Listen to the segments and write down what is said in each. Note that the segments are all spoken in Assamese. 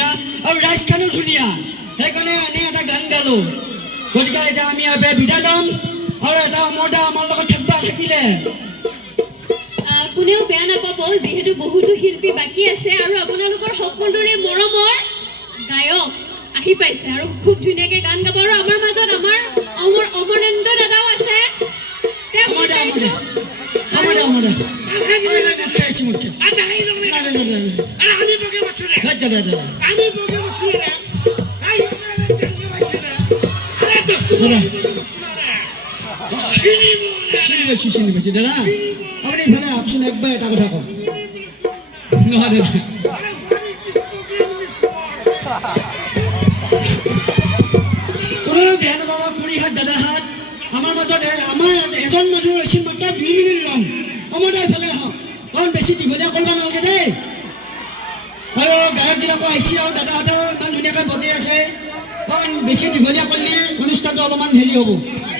ধুনীয়া আৰু ৰাইজখানো ধুনীয়া সেইকাৰণে এনে এটা গান গালো গতিকে এতিয়া আমি ইয়াৰ পৰা বিদায় ল'ম আৰু এটা অমৰদা আমাৰ লগত থাকিলে কোনেও বেয়া নাপাব যিহেতু বহুতো শিল্পী বাকী আছে আৰু আপোনালোকৰ সকলোৰে মৰমৰ গায়ক আহি পাইছে আৰু খুব ধুনীয়াকে গান গাব আৰু আমাৰ মাজত আমাৰ অমৰেন্দ্ৰ দাদাও আছে দাদা আপুনি ইফালে আহকচোন একবাৰ এটা কথা কওক নহয় দাদা কোনো বেয়া নাপাব খুৰীহাত দাদাহাত আমাৰ মাজত আমাৰ এজন মানুহ ৰৈছিল মাত্ৰ 2 মিনিট ল'ম অমৰদা ইফালে আহক কাৰণ বেছি দীঘলীয়া কৰিব নালাগে দেই আৰু গায়কবিলাকো আহিছে আৰু দাদাহঁতেও ইমান ধুনীয়াকৈ বজাই আছে কাৰণ বেছি দীঘলীয়া কৰিলে অনুষ্ঠানটো অলপমান হেৰি হ'ব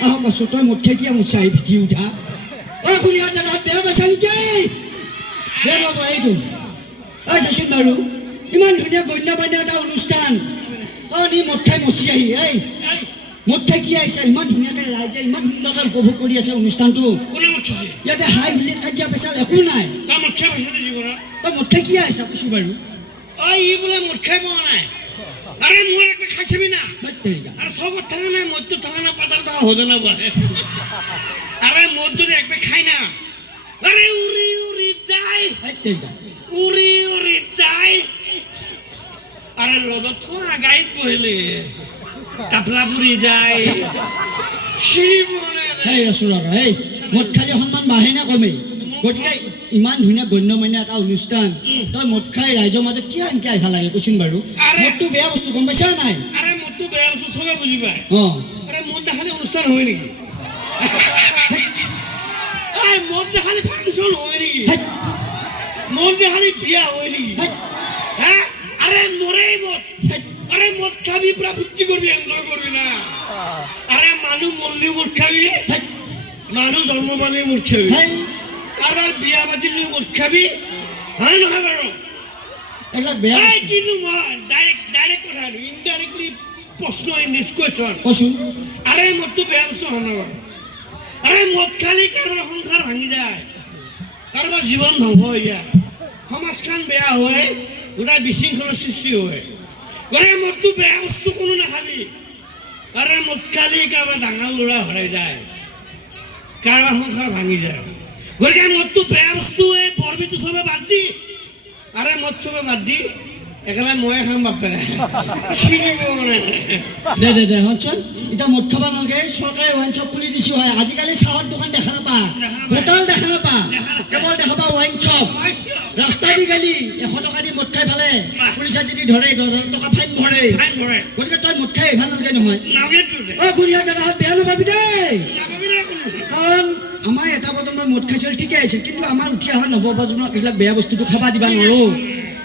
আহক আছোঁ তই মুঠ খেতিয়া মুচা আহি ভিজি উঠা অ' খুৰীহাত দাদাহাত বেয়া পাইছা নেকি বেয়া পাব এইটো ঐ চাচোন বাৰু ইমান ধুনীয়া গণ্য মান্য এটা অনুষ্ঠান অঁ নি মদ খাই মচি আহি এই মদ খাই কি আহিছে ইমান ধুনীয়াকৈ ৰাইজে ইমান সুন্দৰকৈ উপভোগ কৰি আছে অনুষ্ঠানটো ইয়াতে হাই হুলি কাজিয়া পেচাল একো নাই তই মদ খাই কি আহিছা কৈছোঁ বাৰু ই বোলে মদ খাই পোৱা নাই আরে মোর একটা খাইছিবি না আরে সবত থাকা না মদ থাকা না পাতার থাকা হতো না বলে আরে মদ যদি একটা খাই না আরে উড়ি উড়ি যাই উড়ি উড়ি যাই আরে রোদত থোয়া গাইত বহিলে তাপলা পুরি যায় এই ৰচোন এই মদ খালে সন্মান বাঢ়ে না কমে গতিকে ইমান ধুনীয়া গণ্যমান্য এটা অনুষ্ঠান তই মদ খাই ৰাইজৰ মাজত কিয় এনেকৈ আহিব লাগে কৈছোন বাৰু মদটো বেয়া বস্তু গম পাইছা নাই আৰে মদটো বেয়া বস্তু চবে বুজি পায় আৰে মদ দেখালে অনুষ্ঠান হয় নেকি মদ দেখালে ফাংচন হয় নেকি মদ দেখালে বিয়া হয় নেকি আরে মরেই মদ আরে মদ খাবি পুরা ফুর্তি করবি এনজয় করবি না আরে মানুষ মরলি মদ খাবি মানুষ জন্ম পালি মদ খাবি আর বিয়া বাজিলি মদ খাবি হয় নহয় বাৰু এইবিলাক বেয়া কিন্তু মই ডাইরেক্ট কথা ইনডাইরেক্টলি প্রশ্ন ইংলিশ কোয়েশন কচোন আরে মদটো বেয়া বস্তু হয় নহয় আরে মদ খালি কাৰোবাৰ সংসাৰ ভাঙি যায় কাৰোবাৰ জীৱন ধ্বংস হৈ যায় সমাজখন বেয়া হয় গোটাই বিশৃংখলৰ সৃষ্টি হয় গতিকে মদটো বেয়া বস্তু কোনো নাখাবি আৰে মদ খালি কাৰোবাৰ ডাঙৰ ল'ৰা হৰাই যায় কাৰোবাৰ সংসাৰ ভাঙি যায় গতিকে মদটো বেয়া বস্তু এই বৰবিটো চবে বাদ দি আৰে মদ চবে বাদ দি একেবাৰে ময়ে খাম বাপে চিনিব মানে দে শুনচোন এতিয়া মদ খাব নালাগে চৰকাৰে ৱাইন শ্বপ খুলি দিছোঁ হয় আজিকালি চাহৰ দোকান দেখা নাপা হোটেল দেখা নাপা কেৱল দেখা পা ৱাইন শ্বপ ৰাস্তা দি গেলি 100 টকা দি মদ খাই ফালে পুলিচে যদি ধৰে 10,000 টকা ফাইন ভৰে গতিকে তই মদ খাই ভাল নালাগে নহয় অ' খুৰীহাত দাদাহাত বেয়া নাপাবি দেই কাৰণ আমাৰ এটা প্ৰজন্মই মদ খাইছিল ঠিকে আহিছিল কিন্তু আমাৰ উঠি অহা নৱপ্ৰজন্মক এইবিলাক বেয়া বস্তুটো খাব দিব নোৱাৰোঁ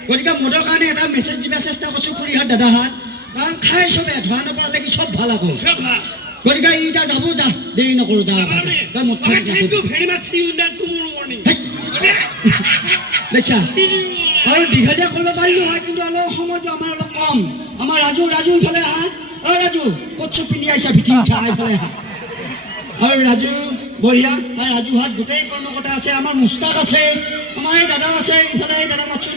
গতিকে মদৰ কাৰণে এটা মেছেজ দিব চেষ্টা কৰিছোঁ খুৰীহাত দাদাহাত কাৰণ খাই চবে ধৰা নপৰা লাগি চব ভাল আকৌ গতিকে এতিয়া যাব যা দেৰি নকৰোঁ যা তই মদ খাই দেখিছা আৰু দীঘলীয়া কৰিব পাৰিলোঁ হয় কিন্তু অলপ সময়টো আমাৰ অলপ কম আমাৰ ৰাজু ইফালে আহা অ' ৰাজু ক'ত চব পিন্ধি আহিছা ভিঠি উঠা এইফালে আহা আৰু ৰাজু বঢ়িয়া আৰু ৰাজুহাত গোটেই কৰ্মকৰ্তা আছে আমাৰ মুস্তাক আছে আমাৰ এই দাদাও আছে ইফালে এই দাদা মাতচোন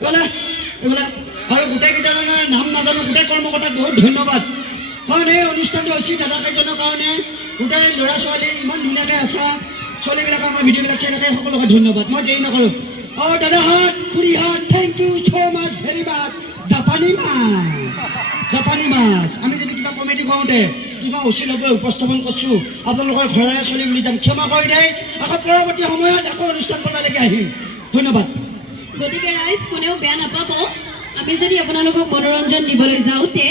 এইফালে আৰু গোটেইকেইজনৰ নাম নাজানো গোটেই কৰ্মকৰ্তাক বহুত ধন্যবাদ কাৰণ এই অনুষ্ঠানটো হৈছে দাদাকেইজনৰ কাৰণে গোটেই ল'ৰা ছোৱালী ইমান ধুনীয়াকৈ আছা ছোৱালীবিলাক আমাৰ ভিডিঅ'বিলাক চাই থাকে সকলোকে ধন্যবাদ মই দেৰি নকৰোঁ অ' দাদাহাত খুৰীহাত thank you so' much very much জাপানী মাছ আমি যদি কিবা কমেডি কৰোঁতে কিবা উচিতভাৱে উপস্থাপন কৰিছোঁ আপোনালোকৰ ঘৰৰে চলি বুলি যাম ক্ষমা কৰি দে আকৌ পৰৱৰ্তী সময়ত আকৌ অনুষ্ঠান বনালৈকে আহিম ধন্যবাদ গতিকে ৰাইজ কোনেও বেয়া নাপাব আমি যদি আপোনালোকক মনোৰঞ্জন দিবলৈ যাওঁতে